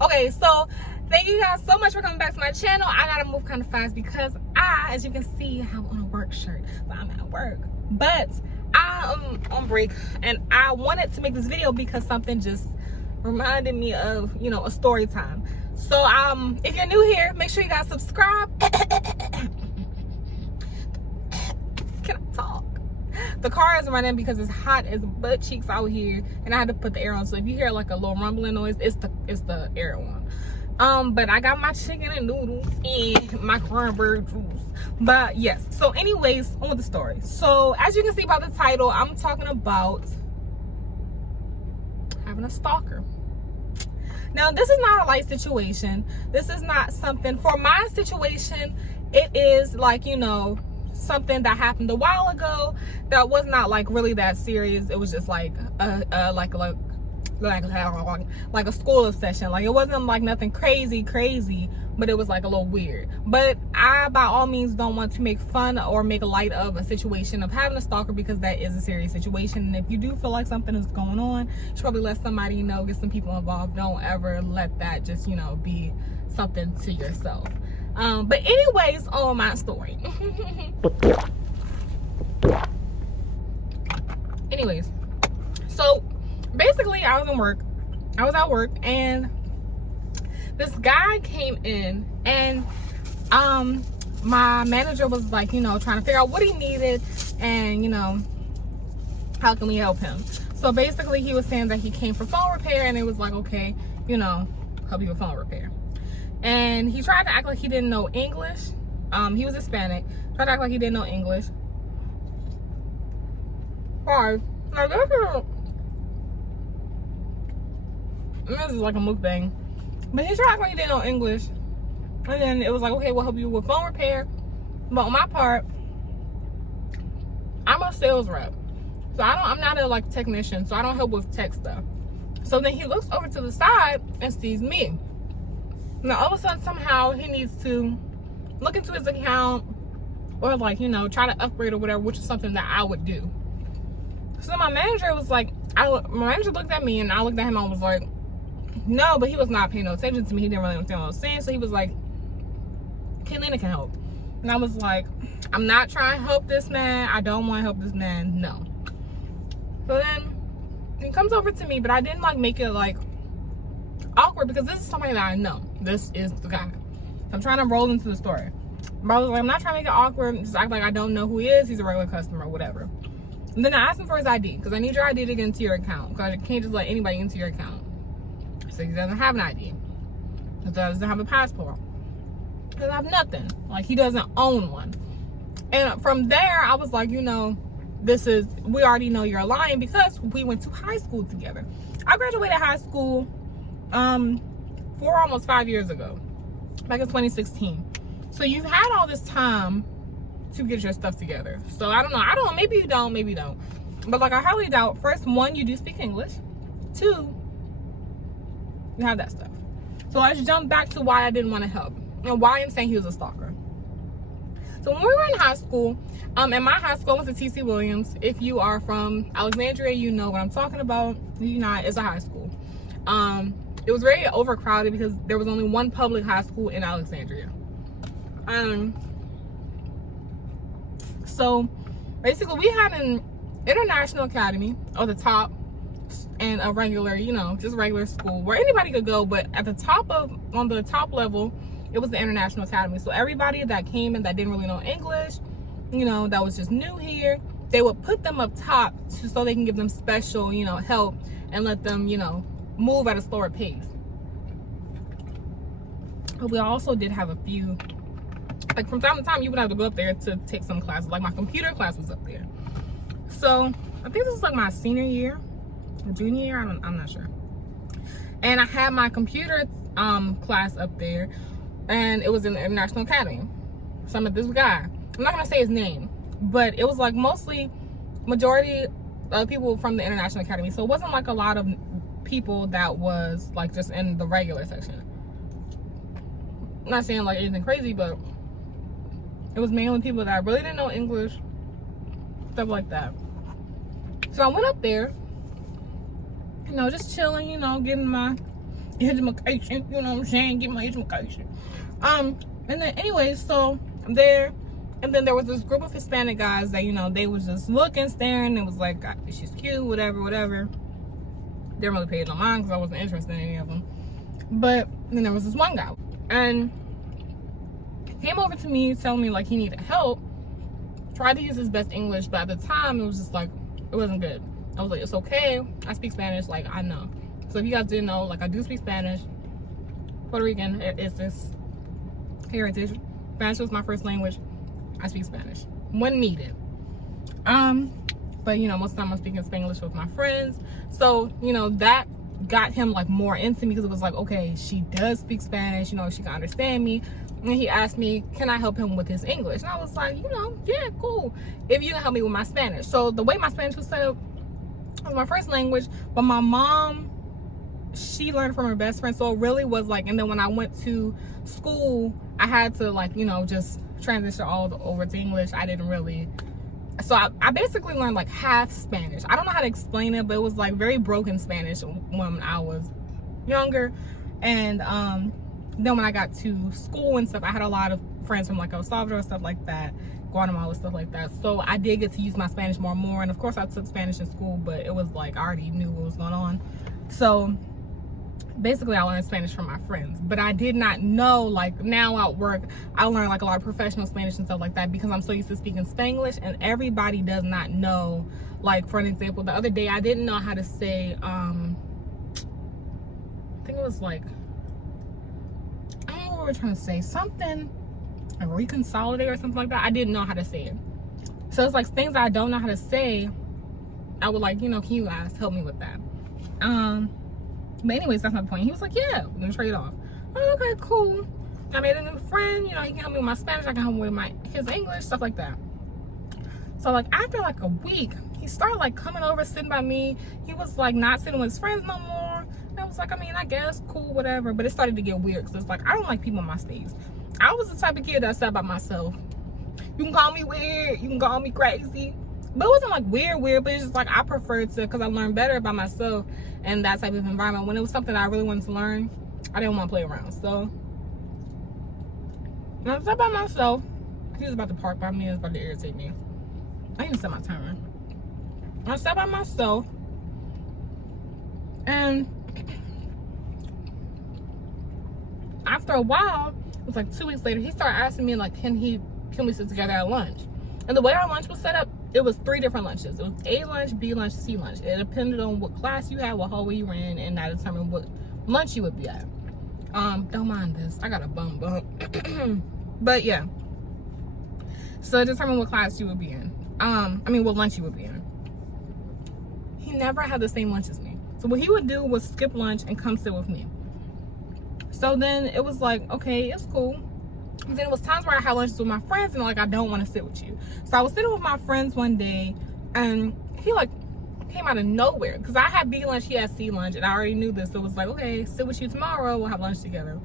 Okay, so thank you guys so much for coming back to my channel. I gotta move kind of fast because as you can see, I'm on a work shirt, but I'm at work. But I'm on break, and I wanted to make this video because something just reminded me of, you know, a story time. So if you're new here, make sure you guys subscribe. Can I talk? The car is running because it's hot as butt cheeks out here, and I had to put the air on. So if you hear like a little rumbling noise, it's the air on. But I got my chicken and noodles and my cranberry juice. But yes, so anyways, on with the story. So as you can see by the title, I'm talking about having a stalker. Now, this is not a light situation. This is not something, for my situation, it is like, you know, something that happened a while ago that was not like really that serious. It was just like like a school obsession. Like, it wasn't like nothing crazy, but it was like a little weird. But I by all means don't want to make fun or make light of a situation of having a stalker, because that is a serious situation. And if you do feel like something is going on, you should probably let somebody know, get some people involved. Don't ever let that just, you know, be something to yourself. But anyways, on my story. Anyways, so basically I was at work, and this guy came in, and my manager was like, you know, trying to figure out what he needed, and, you know, how can we help him. So basically he was saying that he came for phone repair, and it was like, okay, you know, help you with phone repair. And he tried to act like he didn't know English. He was Hispanic. Tried to act like he didn't know English. Sorry. Now this is like a mukbang. But he tried to act like he didn't know English. And then it was like, okay, we'll help you with phone repair. But on my part, I'm a sales rep. So I'm not a like technician. So I don't help with tech stuff. So then he looks over to the side and sees me. Now, all of a sudden, somehow, he needs to look into his account or, like, you know, try to upgrade or whatever, which is something that I would do. So my manager was like, my manager looked at me, and I looked at him, and I was like, no, but he was not paying no attention to me. He didn't really understand what I was saying. So he was like, Kaylina can help. And I was like, I'm not trying to help this man. I don't want to help this man. No. So then he comes over to me, but I didn't, like, make it, like, awkward, because this is somebody that I know. This is the guy. I'm trying to roll into the story. But I was like, I'm not trying to make it awkward. Just act like I don't know who he is. He's a regular customer or whatever. And then I asked him for his ID, because I need your ID to get into your account. Because I can't just let anybody into your account. So he doesn't have an ID. He doesn't have a passport. He doesn't have nothing. Like, he doesn't own one. And from there, I was like, you know, we already know you're lying, because we went to high school together. I graduated high school 5 years ago, back in 2016. So you've had all this time to get your stuff together. So I don't know, maybe you don't, but like, I highly doubt. First, one, you do speak English. Two, you have that stuff. So let's jump back to why I didn't want to help and why I'm saying he was a stalker. So when we were in high school, in my high school, I went to TC Williams. If you are from Alexandria, you know what I'm talking about. If you're not, it's a high school. It was very overcrowded because there was only one public high school in Alexandria. So basically we had an international academy at the top, and a regular, you know, just regular school where anybody could go. But on the top level, it was the international academy. So everybody that came in that didn't really know English, you know, that was just new here, they would put them up top so they can give them special, you know, help and let them, you know, move at a slower pace. But we also did have a few, like, from time to time you would have to go up there to take some classes. Like, my computer class was up there. So I think this was like my senior year or junior year, I'm not sure. And I had my computer class up there, and it was in the International Academy. So I met this guy. I'm not gonna say his name, but it was like majority of people from the International Academy. So it wasn't like a lot of people that was like just in the regular section. I'm not saying like anything crazy, but it was mainly people that really didn't know English, stuff like that. So I went up there, you know, just chilling, you know, getting my education, you know what I'm saying, getting my education. And then anyway, so I'm there, and then there was this group of Hispanic guys that, you know, they was just looking, staring. It was like, she's cute, whatever. Didn't really pay no mind because I wasn't interested in any of them. But then there was this one guy, and he came over to me telling me like he needed help. Tried to use his best English, but at the time it was just like, it wasn't good. I was like, it's okay, I speak Spanish, like, I know. So if you guys didn't know, like, I do speak Spanish. Puerto Rican, it's this heritage. Spanish was my first language. I speak Spanish when needed. But you know, most of the time I'm speaking Spanglish with my friends. So, you know, that got him like more into me, because it was like, okay, she does speak Spanish, you know, she can understand me. And he asked me, can I help him with his English? And I was like, you know, yeah, cool, if you can help me with my Spanish. So the way my Spanish was set up, it was my first language, but my mom, she learned from her best friend. So it really was like, and then when I went to school, I had to like, you know, just transition all over to English. I didn't really, so I basically learned like half Spanish. I don't know how to explain it, but it was like very broken Spanish when I was younger. And then when I got to school and stuff, I had a lot of friends from like El Salvador and stuff like that, Guatemala, stuff like that. So I did get to use my Spanish more and more. And of course I took Spanish in school, but it was like, I already knew what was going on. So basically I learned Spanish from my friends, but I did not know, like now at work, I learned like a lot of professional Spanish and stuff like that, because I'm so used to speaking Spanglish, and everybody does not know. Like for an example, the other day I didn't know how to say, I think it was like, I don't know what we were trying to say, something, like reconsolidate or something like that. I didn't know how to say it. So it's like things that I don't know how to say, I would like, you know, can you guys help me with that? But anyways, that's my point. He was like, yeah, we're gonna trade off. Oh, okay, cool. I made a new friend, you know, he can help me with my Spanish, I can help him with his English, stuff like that. So like after like a week, he started like coming over, sitting by me. He was like not sitting with his friends no more. And I was like, I mean, I guess, cool, whatever. But it started to get weird, because it's like, I don't like people in my space. I was the type of kid that sat by myself. You can call me weird, you can call me crazy, but it wasn't like weird, but it's just like I preferred to, because I learned better by myself in that type of environment. When it was something I really wanted to learn, I didn't want to play around. So when I sat by myself, he was about to park by me, it was about to irritate me. I didn't set my timer. I sat by myself, and after a while, it was like 2 weeks later, he started asking me like, can we sit together at lunch? And the way our lunch was set up, it was 3 different lunches. It was A lunch, B lunch, C lunch. It depended on what class you had, what hallway you were in, and that determined what lunch you would be at. Don't mind this, I got a bum bump. But yeah, so it determined what class you would be in. What lunch you would be in. He never had the same lunch as me. So what he would do was skip lunch and come sit with me. So then it was like, okay, it's cool. And then it was times where I had lunches with my friends, and like, I don't want to sit with you. So I was sitting with my friends one day, and he like came out of nowhere, because I had B lunch, he had C lunch, and I already knew this. So it was like, okay, sit with you tomorrow, we'll have lunch together.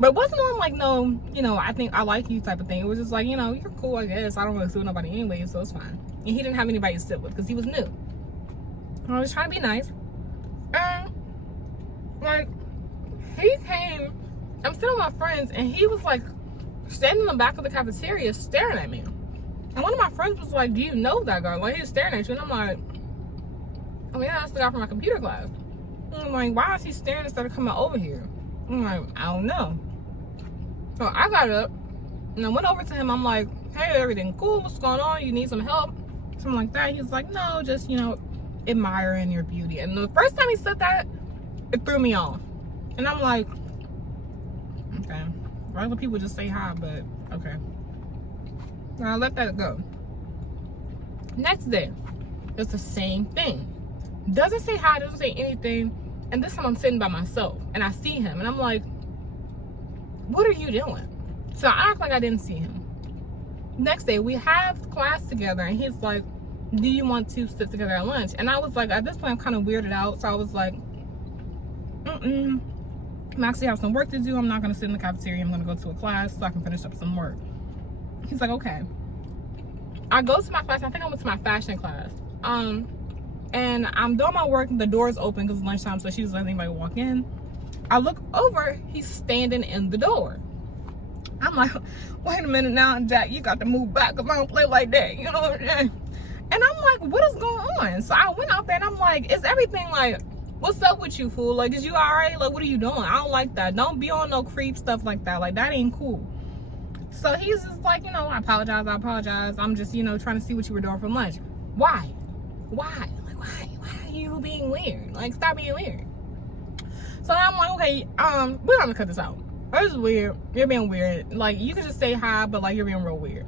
But it wasn't on like, no, you know, I think I like you type of thing. It was just like, you know, you're cool, I guess. I don't really sit with nobody anyway, so it's fine. And he didn't have anybody to sit with, because he was new. I was trying to be nice. And like, he came, I'm sitting with my friends, and he was like standing in the back of the cafeteria staring at me. And one of my friends was like, do you know that guy? Like, he's staring at you. And I'm like, oh yeah, that's the guy from my computer class. And I'm like, why is he staring instead of coming over here? I'm like, I don't know. So I got up and I went over to him. I'm like, hey, everything cool? What's going on? You need some help? Something like that. He was like, no, just, you know, admiring your beauty. And the first time he said that, it threw me off. And I'm like, okay, regular people just say hi, but okay. Now let that go. Next day, it's the same thing. Doesn't say hi, doesn't say anything. And this time I'm sitting by myself and I see him and I'm like, what are you doing? So I act like I didn't see him. Next day, we have class together and he's like, do you want to sit together at lunch? And I was like, at this point, I'm kind of weirded out. So I was like, I actually have some work to do. I'm not going to sit in the cafeteria. I'm going to go to a class so I can finish up some work. He's like, okay. I go to my class. I think I went to my fashion class. And And I'm doing my work, the door's open because it's lunchtime, so she doesn't let anybody walk in. I look over, he's standing in the door. I'm like, wait a minute now, Jack, you got to move back because I don't play like that, you know what I'm saying? And I'm like, what is going on? So I went out there and I'm like, is everything like, what's up with you, fool? Like, is you all right? Like, what are you doing? I don't like that. Don't be on no creep stuff like that. Like, that ain't cool. So he's just like, you know, I apologize. I'm just, you know, trying to see what you were doing for lunch. Why? Like, why are you being weird? Like, stop being weird. So I'm like, okay, we're gonna cut this out. This is weird. You're being weird. Like, you can just say hi, but like, you're being real weird.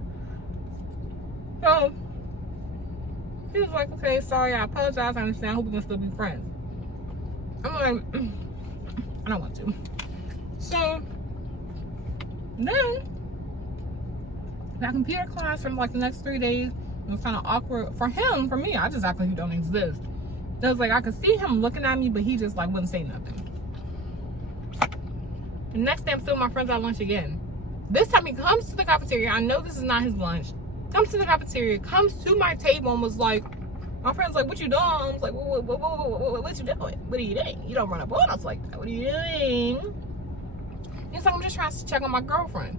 So he was like, okay, sorry, I apologize. I understand. I hope we can still be friends. I'm like, I don't want to. So then that computer class for like the next 3 days, it was kind of awkward for him. For me, I just act like he don't exist. It was like I could see him looking at me, but he just like wouldn't say nothing. The next day, I'm still with my friends at lunch again. This time he comes to the cafeteria. I know this is not his lunch. Comes to the cafeteria, comes to my table and was like, my friend's like, what you doing? I was like, what you doing? What are you doing? You don't run up on us like that. What are you doing? He's like, I'm just trying to check on my girlfriend.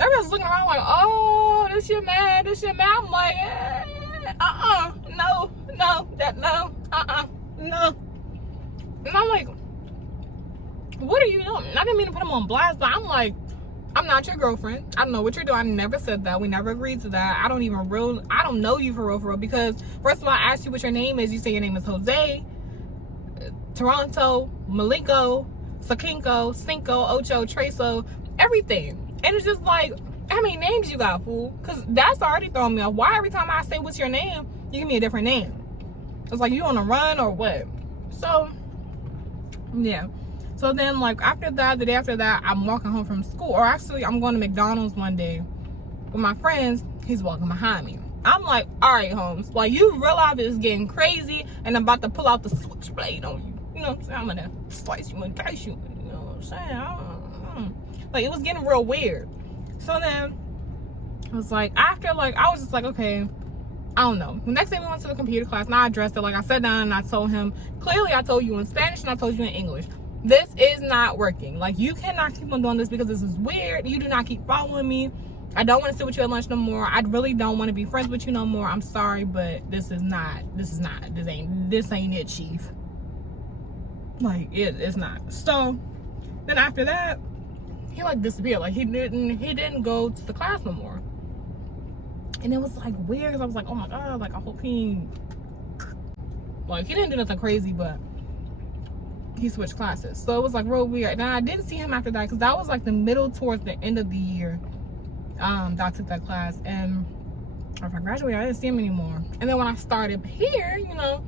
Everyone's looking around like, oh, this your man. I'm like, no. And I'm like, what are you doing? I didn't mean to put him on blast, but I'm like, I'm not your girlfriend. I don't know what you're doing. I never said that. We never agreed to that. I don't know you for real, because first of all, I asked you what your name is. You say your name is Jose, Toronto, Maliko, Sakinko, Cinco, Ocho, Treso, everything. And it's just like, how many names you got, fool? Because that's already throwing me off. Why every time I say what's your name, you give me a different name? It's like, you on a run or what? So, yeah. So then, like, after that, the day after that, I'm walking home from school. Or actually, I'm going to McDonald's one day with my friends. He's walking behind me. I'm like, all right, Holmes. Like, you realize it's getting crazy, and I'm about to pull out the switchblade on you. You know what I'm saying? I'm going to slice you and dice you. You know what I'm saying? Like, it was getting real weird. So then, it was like, after, like, I was just like, okay, I don't know. The next day, we went to the computer class, and I addressed it. Like, I sat down, and I told him, clearly, I told you in Spanish, and I told you in English. This is not working. Like, you cannot keep on doing this because this is weird. You do not keep following me. I don't want to sit with you at lunch no more. I really don't want to be friends with you no more. I'm sorry, but this ain't it, chief. Like, it's not. So then after that, he like disappeared. Like, he didn't go to the class no more. And it was like weird, because I was like, oh my god, like, I hope he didn't do nothing crazy, but he switched classes. So it was like real weird. And I didn't see him after that, because that was like the middle towards the end of the year that I took that class. And after I graduated, I didn't see him anymore. And then when I started here, you know,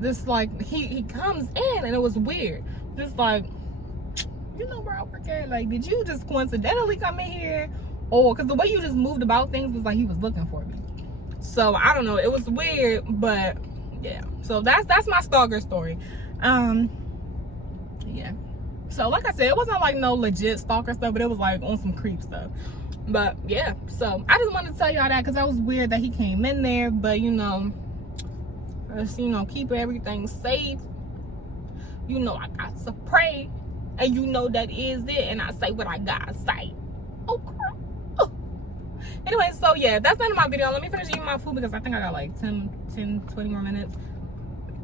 this like he comes in, and it was weird. Just like, you know where I work at? Like, did you just coincidentally come in here? Or because the way you just moved about things was like he was looking for me. So I don't know, it was weird, but yeah. So that's my stalker story. Yeah. So like I said, it wasn't like no legit stalker stuff, but it was like on some creep stuff. But yeah, so I just wanted to tell y'all that, because that was weird that he came in there. But you know, just, you know, keep everything safe. You know, I got to pray, and you know that is it, and I say what I gotta say. Oh crap. Oh. Anyway, so yeah, that's the end of my video. Let me finish eating my food, because I think I got like 10 20 more minutes.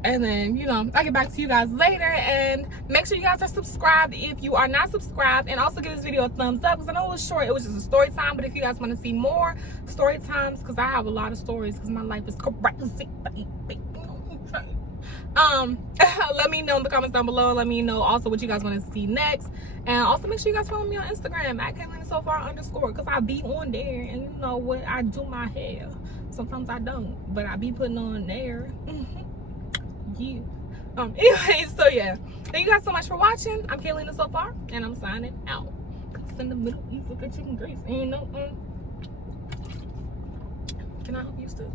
And then, you know, I'll get back to you guys later. And make sure you guys are subscribed if you are not subscribed. And also give this video a thumbs up, because I know it was short. It was just a story time. But if you guys want to see more story times, because I have a lot of stories, because my life is crazy, baby. Let me know in the comments down below. Let me know also what you guys want to see next. And also make sure you guys follow me on Instagram at @KaylinaSoFar_, because I be on there. And you know what? I do my hair. Sometimes I don't. But I be putting on there. Yeah. Anyway, so yeah, thank you guys so much for watching. I'm Kaylina so far, and I'm signing out. Peace in the Middle East with the chicken grease. And you know, can I help you still?